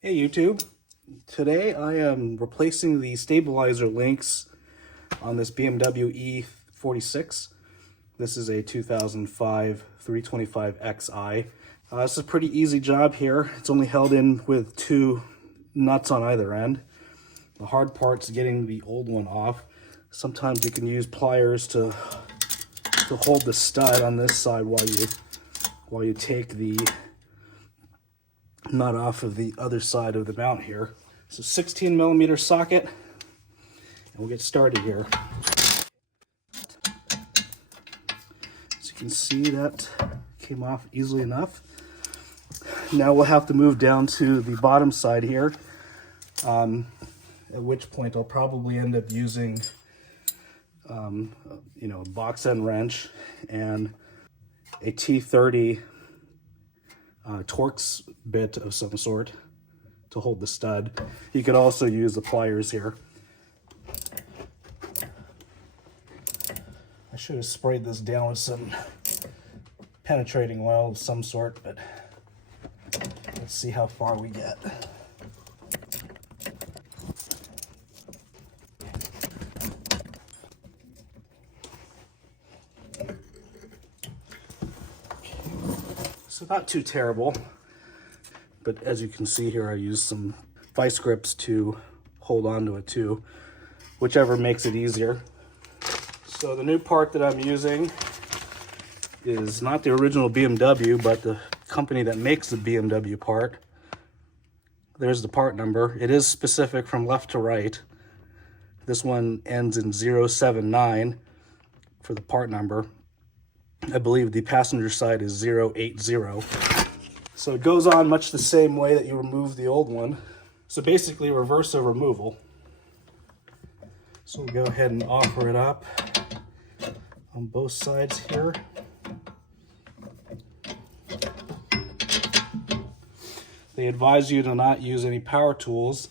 Hey YouTube, today I am replacing the stabilizer links on this BMW E46. This is a 2005 325xi. This is a pretty easy job here. It's only held in with two nuts on either end. The hard part's getting the old one off. Sometimes you can use pliers to hold the stud on this side while you take the nut off of the other side of the mount here. It's a 16mm socket, and we'll get started here. As you can see, that came off easily enough. Now we'll have to move down to the bottom side here, at which point I'll probably end up using a box end wrench and a T30 Torx bit of some sort to hold the stud. You could also use the pliers here. I should have sprayed this down with some penetrating oil of some sort, but let's see how far we get. So not too terrible, but as you can see here, I used some vice grips to hold onto it too, whichever makes it easier. So the new part that I'm using is not the original BMW, but the company that makes the BMW part. There's the part number. It is specific from left to right. This one ends in 079 for the part number. I believe the passenger side is 080. So it goes on much the same way that you remove the old one. So basically reverse of removal. So we'll go ahead and offer it up on both sides here. They advise you to not use any power tools,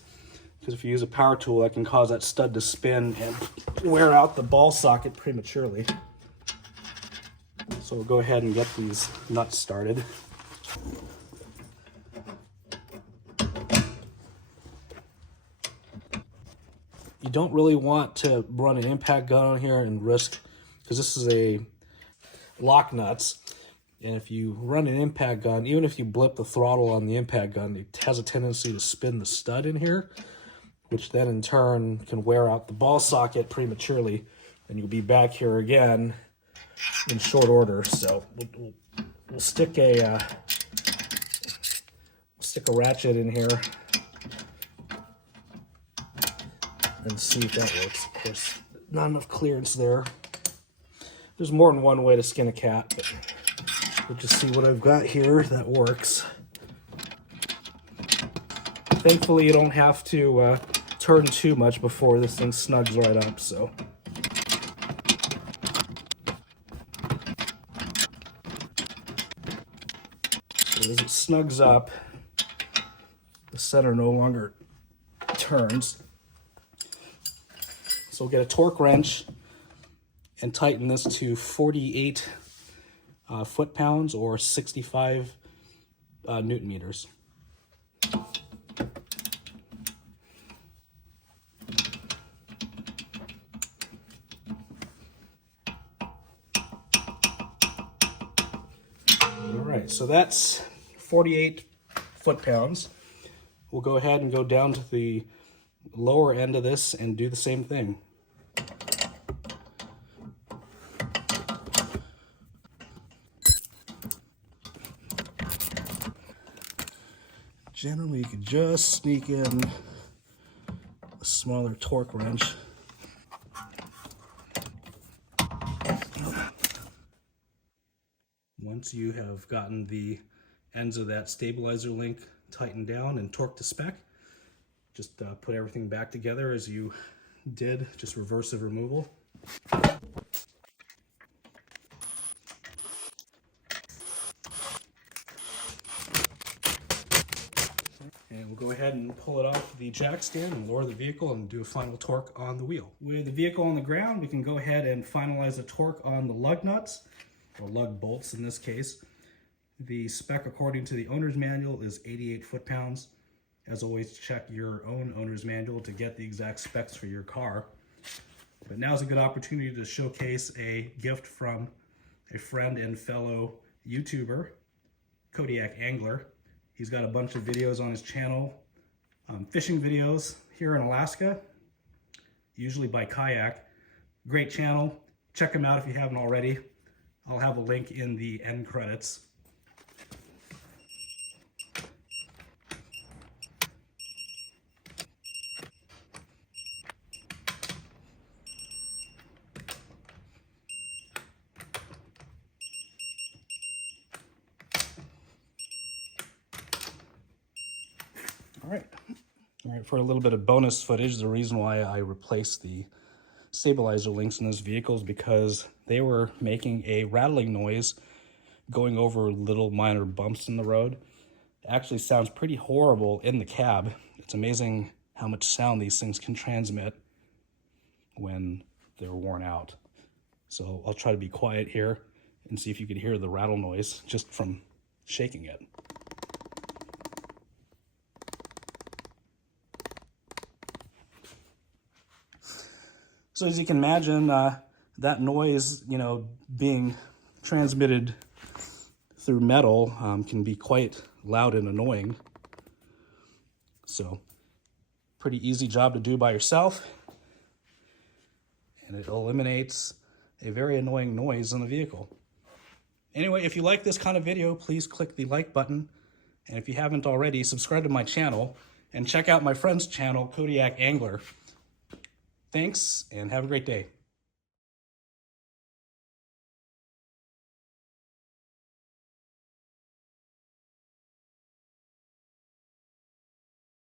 because if you use a power tool, that can cause that stud to spin and wear out the ball socket prematurely. So we'll go ahead and get these nuts started. You don't really want to run an impact gun on here and risk, because this is a lock nuts, and if you run an impact gun, even if you blip the throttle on the impact gun, it has a tendency to spin the stud in here, which then in turn can wear out the ball socket prematurely, and you'll be back here again in short order. So we'll stick a ratchet in here and see if that works. Of course, not enough clearance there. There's more than one way to skin a cat, but we'll just see what I've got here that works. Thankfully, you don't have to turn too much before this thing snugs right up, so. As it snugs up, the center no longer turns. So we'll get a torque wrench and tighten this to 48 foot-pounds or 65 Newton meters. All right, so that's 48 foot-pounds. We'll go ahead and go down to the lower end of this and do the same thing. Generally, you could just sneak in a smaller torque wrench. Once you have gotten the ends of that stabilizer link tightened down and torqued to spec, just put everything back together as you did, just reversive removal. And we'll go ahead and pull it off the jack stand and lower the vehicle and do a final torque on the wheel. With the vehicle on the ground, we can go ahead and finalize the torque on the lug nuts, or lug bolts in this case. The spec according to the owner's manual is 88 foot-pounds, As always, check your own owner's manual to get the exact specs for your car. But now's a good opportunity to showcase a gift from a friend and fellow YouTuber, Kodiak Angler. He's got a bunch of videos on his channel, fishing videos here in Alaska, usually by kayak. Great channel. Check him out if you haven't already. I'll have a link in the end credits. All right, for a little bit of bonus footage, the reason why I replaced the stabilizer links in this vehicle is because they were making a rattling noise going over little minor bumps in the road. It actually sounds pretty horrible in the cab. It's amazing how much sound these things can transmit when they're worn out. So I'll try to be quiet here and see if you can hear the rattle noise just from shaking it. So as you can imagine, that noise, being transmitted through metal can be quite loud and annoying. So pretty easy job to do by yourself. And it eliminates a very annoying noise in the vehicle. Anyway, if you like this kind of video, please click the like button. And if you haven't already, subscribe to my channel and check out my friend's channel, Kodiak Angler. Thanks, and have a great day.